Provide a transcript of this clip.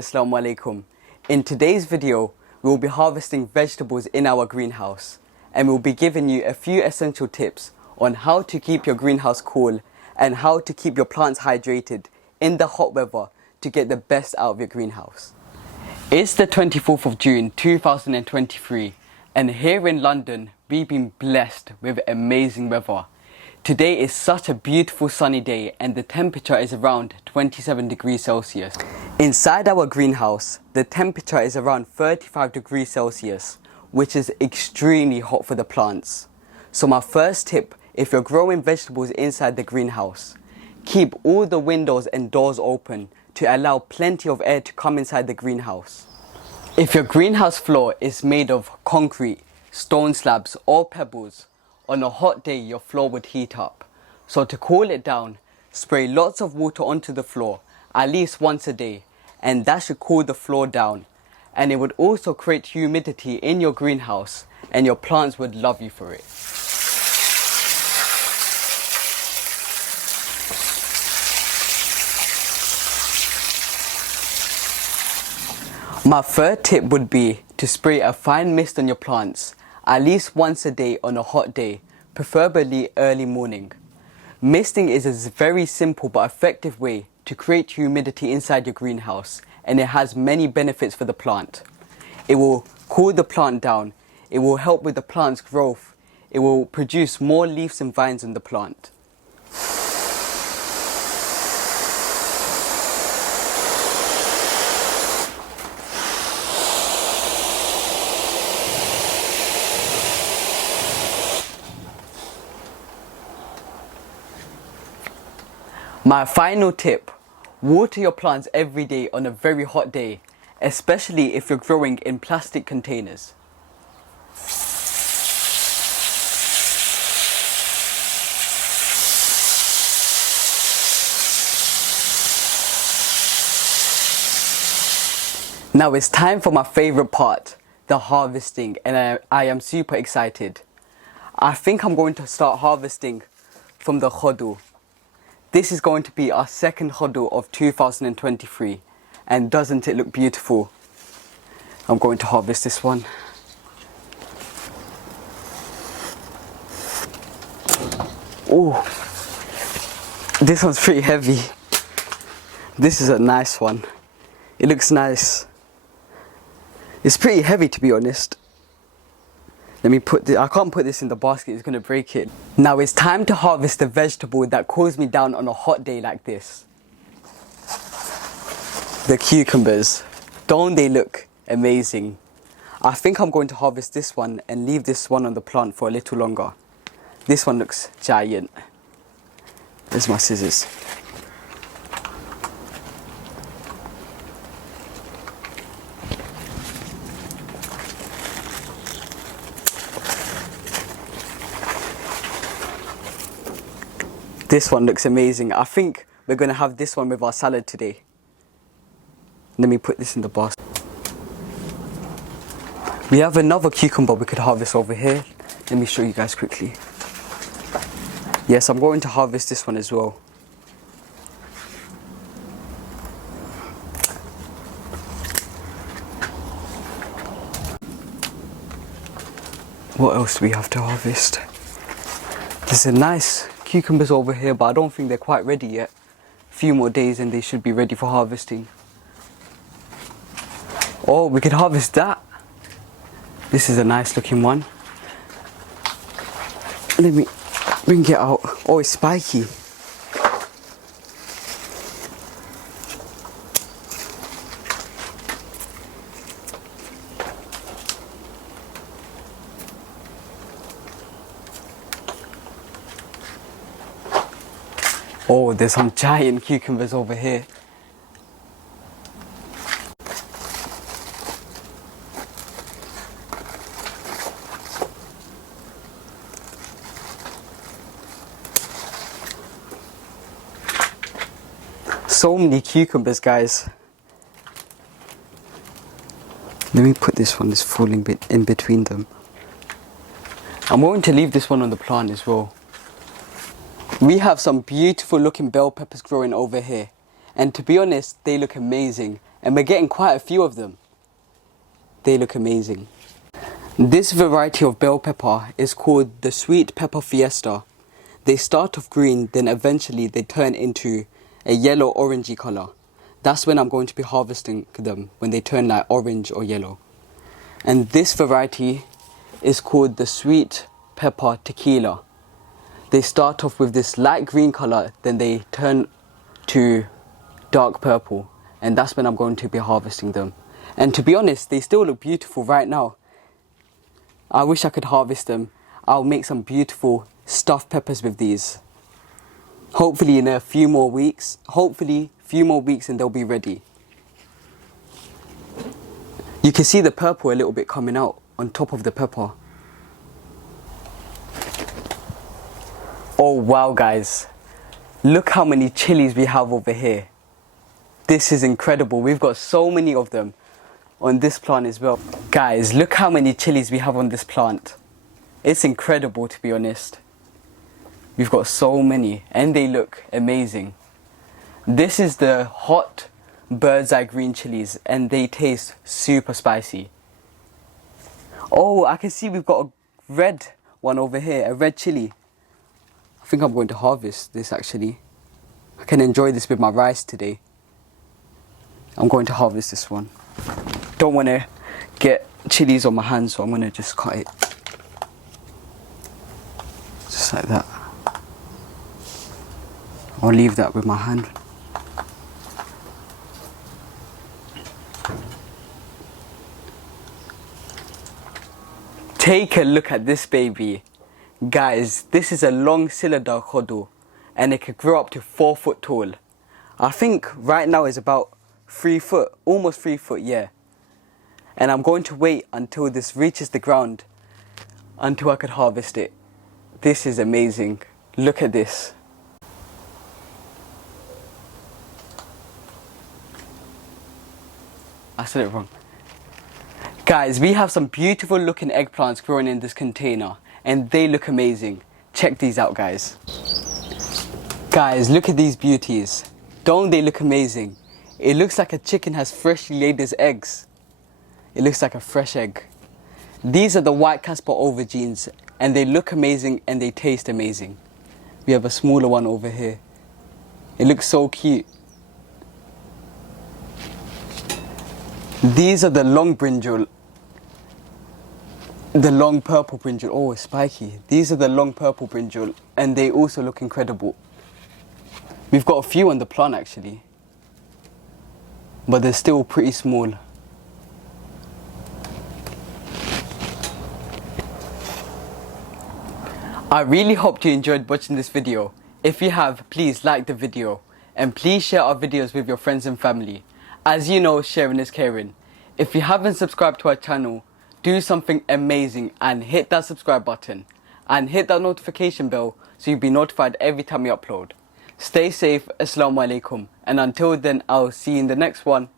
Assalamu alaikum. In today's video, we will be harvesting vegetables in our greenhouse, and we'll be giving you a few essential tips on how to keep your greenhouse cool and how to keep your plants hydrated in the hot weather to get the best out of your greenhouse. It's the 24th of June 2023, and here in London we've been blessed with amazing weather. Today is such a beautiful sunny day and the temperature is around 27 degrees Celsius. Inside our greenhouse, the temperature is around 35 degrees Celsius, which is extremely hot for the plants. So my first tip, if you're growing vegetables inside the greenhouse, keep all the windows and doors open to allow plenty of air to come inside the greenhouse. If your greenhouse floor is made of concrete, stone slabs or pebbles, on a hot day your floor would heat up. So to cool it down, spray lots of water onto the floor at least once a day, and that should cool the floor down. And it would also create humidity in your greenhouse and your plants would love you for it. My third tip would be to spray a fine mist on your plants at least once a day on a hot day, preferably early morning. Misting is a very simple but effective way to create humidity inside your greenhouse, and it has many benefits for the plant. It will cool the plant down, it will help with the plant's growth, it will produce more leaves and vines in the plant. My final tip, water your plants every day on a very hot day, especially if you're growing in plastic containers. Now it's time for my favorite part, the harvesting, and I am super excited. I think I'm going to start harvesting from the khodoo. This is going to be our second khodoo of 2023, and doesn't it look beautiful? I'm going to harvest this one. Oh, this one's pretty heavy. This is a nice one. It looks nice. It's pretty heavy, to be honest. Let me put this, I can't put this in the basket, it's going to break it. Now it's time to harvest the vegetable that cools me down on a hot day like this. The cucumbers. Don't they look amazing? I think I'm going to harvest this one and leave this one on the plant for a little longer. This one looks giant. There's my scissors. This one looks amazing. I think we're going to have this one with our salad today. Let me put this in the basket. We have another cucumber we could harvest over here. Let me show you guys quickly. Yes, I'm going to harvest this one as well. What else do we have to harvest? There's a nice cucumbers over here, but I don't think they're quite ready yet. A few more days and they should be ready for harvesting. Oh, we could harvest that. This is a nice looking one. Let me bring it out. Oh, it's spiky. Oh, there's some giant cucumbers over here. So many cucumbers, guys. Let me put this one, this falling bit in between them. I'm going to leave this one on the plant as well. We have some beautiful looking bell peppers growing over here, and to be honest, they look amazing and we're getting quite a few of them. They look amazing. This variety of bell pepper is called the Sweet Pepper Fiesta. They start off green, then eventually they turn into a yellow orangey colour. That's when I'm going to be harvesting them, when they turn like orange or yellow. And this variety is called the Sweet Pepper Tequila. They start off with this light green colour, then they turn to dark purple, and that's when I'm going to be harvesting them. And to be honest, they still look beautiful right now. I wish I could harvest them. I'll make some beautiful stuffed peppers with these. Hopefully in a few more weeks. And they'll be ready. You can see the purple a little bit coming out on top of the pepper. Oh wow guys, look how many chilies we have over here. This is incredible. We've got so many of them on this plant as well. Guys, look how many chilies we have on this plant. It's incredible, to be honest. We've got so many and they look amazing. This is the hot bird's eye green chilies and they taste super spicy. Oh, I can see we've got a red one over here, a red chili. I think I'm going to harvest this actually. I can enjoy this with my rice today. I'm going to harvest this one. Don't want to get chilies on my hands, so I'm going to just cut it. Just like that. I'll leave that with my hand. Take a look at this baby. Guys, this is a long cylinder kodo and it could grow up to 4 foot tall. I think right now is about 3 foot, almost 3 foot, yeah. And I'm going to wait until this reaches the ground until I could harvest it. This is amazing. Look at this. I said it wrong. Guys, we have some beautiful looking eggplants growing in this container and they look amazing. Check these out, guys. Guys, look at these beauties. Don't they look amazing? It looks like a chicken has freshly laid its eggs. It looks like a fresh egg. These are the white Casper aubergines and they look amazing and they taste amazing. We have a smaller one over here. It looks so cute. These are the long brinjal. The long purple brinjal. Oh, it's spiky. These are the long purple brinjal and they also look incredible. We've got a few on the plant actually, but they're still pretty small. I really hope you enjoyed watching this video. If you have, please like the video and please share our videos with your friends and family. As you know, sharing is caring. If you haven't subscribed to our channel, do something amazing and hit that subscribe button and hit that notification bell so you'll be notified every time we upload. Stay safe, Assalamu alaikum, and until then I'll see you in the next one.